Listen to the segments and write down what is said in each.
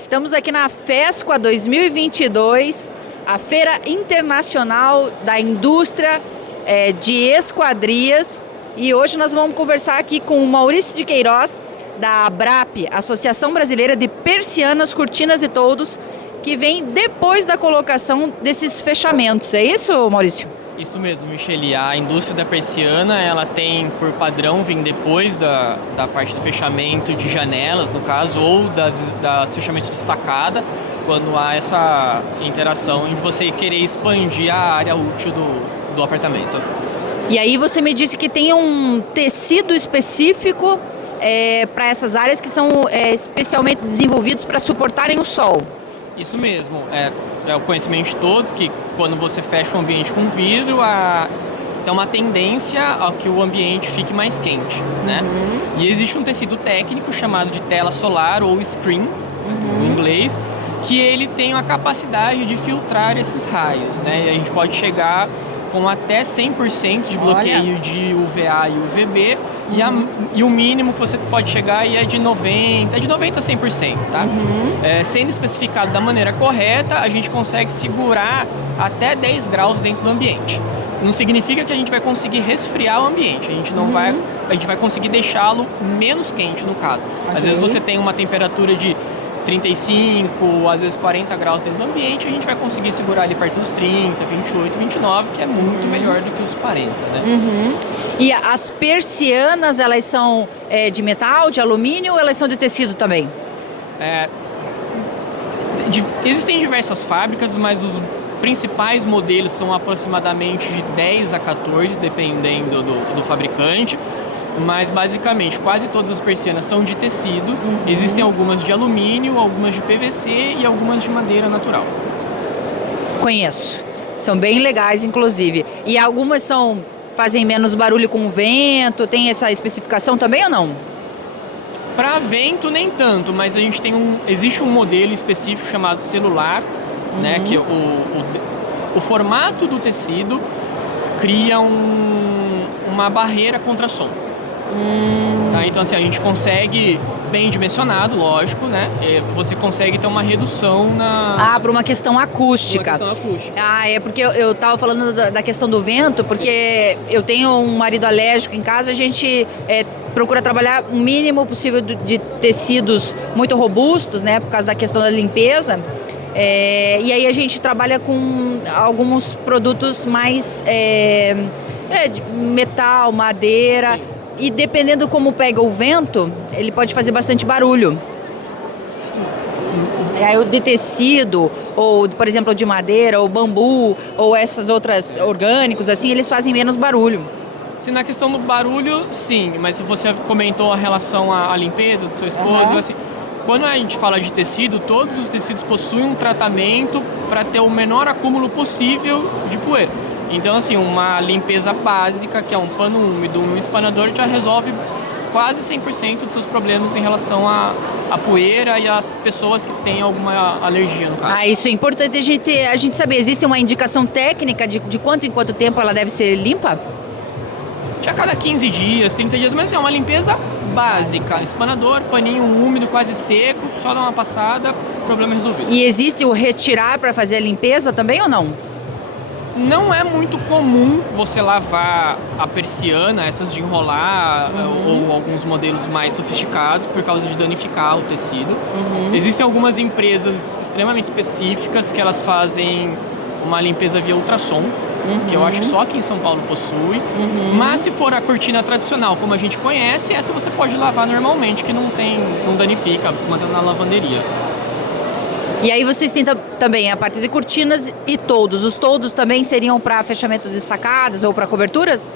Estamos aqui na FESCOA 2022, a Feira Internacional da Indústria de Esquadrias, e hoje nós vamos conversar aqui com o Maurício de Queiroz, da ABRAP, Associação Brasileira de Persianas, Cortinas e Toldos, que vem depois da colocação desses fechamentos. É isso, Maurício? Isso mesmo, Michele. A indústria da persiana, ela tem por padrão vir depois da parte do fechamento de janelas, no caso, ou das fechamentos de sacada, quando há essa interação em você querer expandir a área útil do apartamento. E aí você me disse que tem um tecido específico para essas áreas que são especialmente desenvolvidos para suportarem o sol. Isso mesmo. É o conhecimento de todos que quando você fecha um ambiente com vidro, tem uma tendência a que o ambiente fique mais quente, né? E existe um tecido técnico chamado de tela solar ou screen, em inglês, que ele tem a capacidade de filtrar esses raios, né? E a gente pode chegar com até 100% de bloqueio de UVA e UVB, e o mínimo que você pode chegar é de 90% a 100%, tá? Sendo especificado da maneira correta, a gente consegue segurar até 10 graus dentro do ambiente. Não significa que a gente vai conseguir resfriar o ambiente, a gente não vai, a gente vai conseguir deixá-lo menos quente, no caso. Às vezes você tem uma temperatura de 35, às vezes 40 graus dentro do ambiente, a gente vai conseguir segurar ali perto dos 30, 28, 29, que é muito melhor do que os 40, né? E as persianas, elas são de metal, de alumínio, ou elas são de tecido também? Existem diversas fábricas, mas os principais modelos são aproximadamente de 10 a 14, dependendo do fabricante. Mas basicamente quase todas as persianas são de tecido. Existem algumas de alumínio, algumas de PVC e algumas de madeira natural. Conheço. São bem legais, inclusive. E algumas fazem menos barulho com o vento. Tem essa especificação também ou não? Para vento nem tanto, mas a gente existe um modelo específico chamado celular, né, que o formato do tecido cria uma barreira contra som. Tá, então assim, a gente consegue, bem dimensionado, lógico, né? Você consegue ter uma redução para uma questão acústica. É porque eu tava falando da questão do vento, porque eu tenho um marido alérgico em casa, a gente procura trabalhar o mínimo possível de tecidos muito robustos, né? Por causa da questão da limpeza. E aí a gente trabalha com alguns produtos mais de metal, madeira. Sim. E dependendo como pega o vento, ele pode fazer bastante barulho. Sim. Aí o de tecido, ou por exemplo de madeira, ou bambu, ou essas outras orgânicos, assim, eles fazem menos barulho. Sim, na questão do barulho, sim. Mas você comentou a relação à limpeza do seu esposo, assim, quando a gente fala de tecido, todos os tecidos possuem um tratamento para ter o menor acúmulo possível de poeira. Então, assim, uma limpeza básica, que é um pano úmido, um espanador, já resolve quase 100% dos seus problemas em relação à poeira e às pessoas que têm alguma alergia, no caso. Isso é importante a gente saber. Existe uma indicação técnica de quanto em quanto tempo ela deve ser limpa? De a cada 15 dias, 30 dias, mas é uma limpeza básica. Espanador, paninho úmido, quase seco, só dá uma passada, problema resolvido. E existe o retirar para fazer a limpeza também ou não? Não é muito comum você lavar a persiana, essas de enrolar, ou alguns modelos mais sofisticados, por causa de danificar o tecido. Existem algumas empresas extremamente específicas que elas fazem uma limpeza via ultrassom, que eu acho que só aqui em São Paulo possui. Mas se for a cortina tradicional, como a gente conhece, essa você pode lavar normalmente, que não danifica, mantendo na lavanderia. E aí vocês têm também a parte de cortinas e toldos. Os toldos também seriam para fechamento de sacadas ou para coberturas?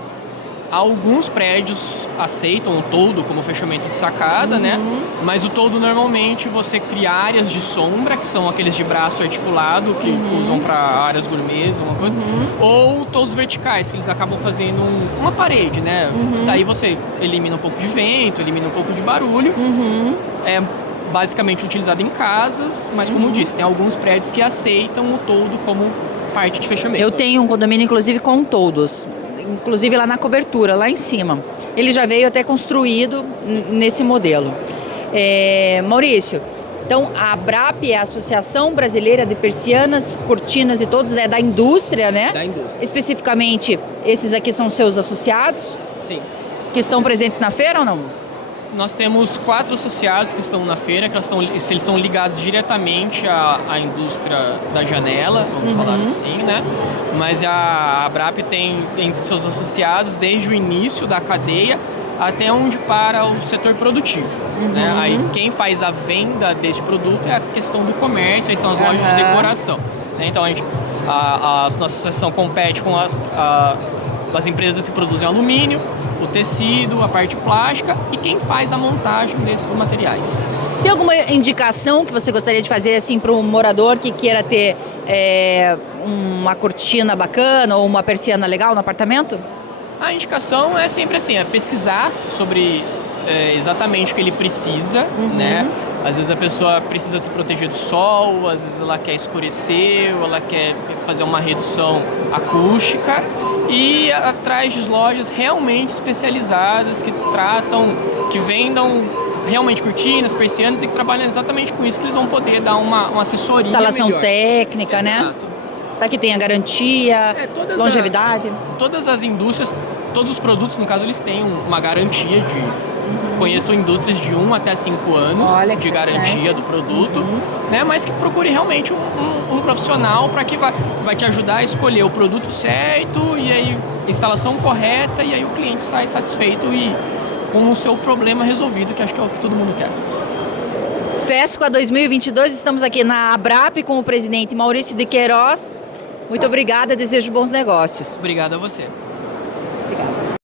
Alguns prédios aceitam o toldo como fechamento de sacada, né? Mas o toldo normalmente você cria áreas de sombra, que são aqueles de braço articulado, que usam para áreas gourmets, uma coisa. Ou toldos verticais, que eles acabam fazendo uma parede, né? Daí você elimina um pouco de vento, elimina um pouco de barulho. É basicamente utilizado em casas, mas como eu disse, tem alguns prédios que aceitam o toldo como parte de fechamento. Eu tenho um condomínio, inclusive, com toldos. Inclusive lá na cobertura, lá em cima. Ele já veio até construído nesse modelo. Maurício, Então, a ABRAP é a Associação Brasileira de Persianas, Cortinas e todos, da indústria, né? Da indústria. Especificamente, esses aqui são seus associados? Sim. Que estão presentes na feira ou não? Nós temos 4 associados que estão na feira, que eles são ligados diretamente à indústria da janela, vamos falar assim, né? Mas a ABRAP tem entre seus associados desde o início da cadeia até onde para o setor produtivo. Né? Aí quem faz a venda desse produto é a questão do comércio, aí são as lojas de decoração. Né? Então a nossa associação compete com as empresas que produzem alumínio, o tecido, a parte plástica e quem faz a montagem desses materiais. Tem alguma indicação que você gostaria de fazer assim, para um morador que queira ter uma cortina bacana ou uma persiana legal no apartamento? A indicação é sempre assim, é pesquisar sobre exatamente o que ele precisa, né? Às vezes a pessoa precisa se proteger do sol, às vezes ela quer escurecer, ou ela quer fazer uma redução acústica e atrás de lojas realmente especializadas que que vendam realmente cortinas, persianas e que trabalham exatamente com isso, que eles vão poder dar uma assessoria instalação melhor. Técnica, Exato. Né? Para que tenha garantia, longevidade. Todas as indústrias, todos os produtos, no caso, eles têm uma garantia de... Conheço indústrias de 1 até 5 anos de garantia do produto, né? Mas que procure realmente um profissional para que vai te ajudar a escolher o produto certo e aí instalação correta e aí o cliente sai satisfeito e com o seu problema resolvido, que acho que é o que todo mundo quer. FESCOA 2022, estamos aqui na ABRAP com o presidente Maurício de Queiroz. Muito obrigada, desejo bons negócios. Obrigado a você.